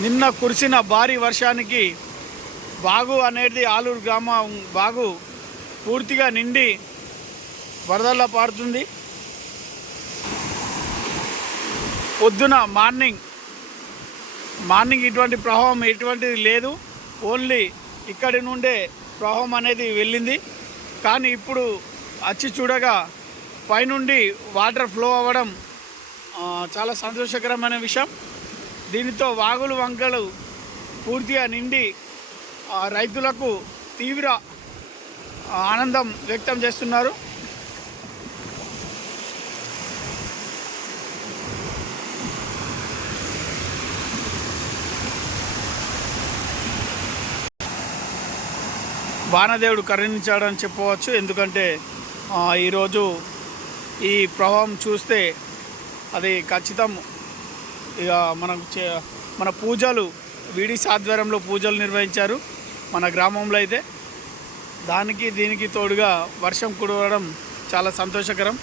నిన్న కురిసిన భారీ వర్షానికి వాగు అనేది ఆలూరు గ్రామం వాగు పూర్తిగా నిండి వరదల్లా పారుతుంది. పొద్దున మార్నింగ్ ఇటువంటి ప్రవాహం ఎటువంటిది లేదు. ఓన్లీ ఇక్కడి నుండే ప్రవాహం అనేది వెళ్ళింది. కానీ ఇప్పుడు వచ్చి చూడగా పైనుండి వాటర్ ఫ్లో అవ్వడం చాలా సంతోషకరమైన విషయం. దీనితో వాగులు వంకలు పూర్తిగా నిండి రైతులకు తీవ్ర ఆనందం వ్యక్తం చేస్తున్నారు. వానదేవుడు కరుణించాడని చెప్పవచ్చు. ఎందుకంటే ఈరోజు ఈ ప్రవాహం చూస్తే అది ఖచ్చితం. ఇక మన పూజలు వీడిసి ఆధ్వర్యంలో పూజలు నిర్వహించారు మన గ్రామంలో అయితే. దీనికి తోడుగా వర్షం కురవడం చాలా సంతోషకరం.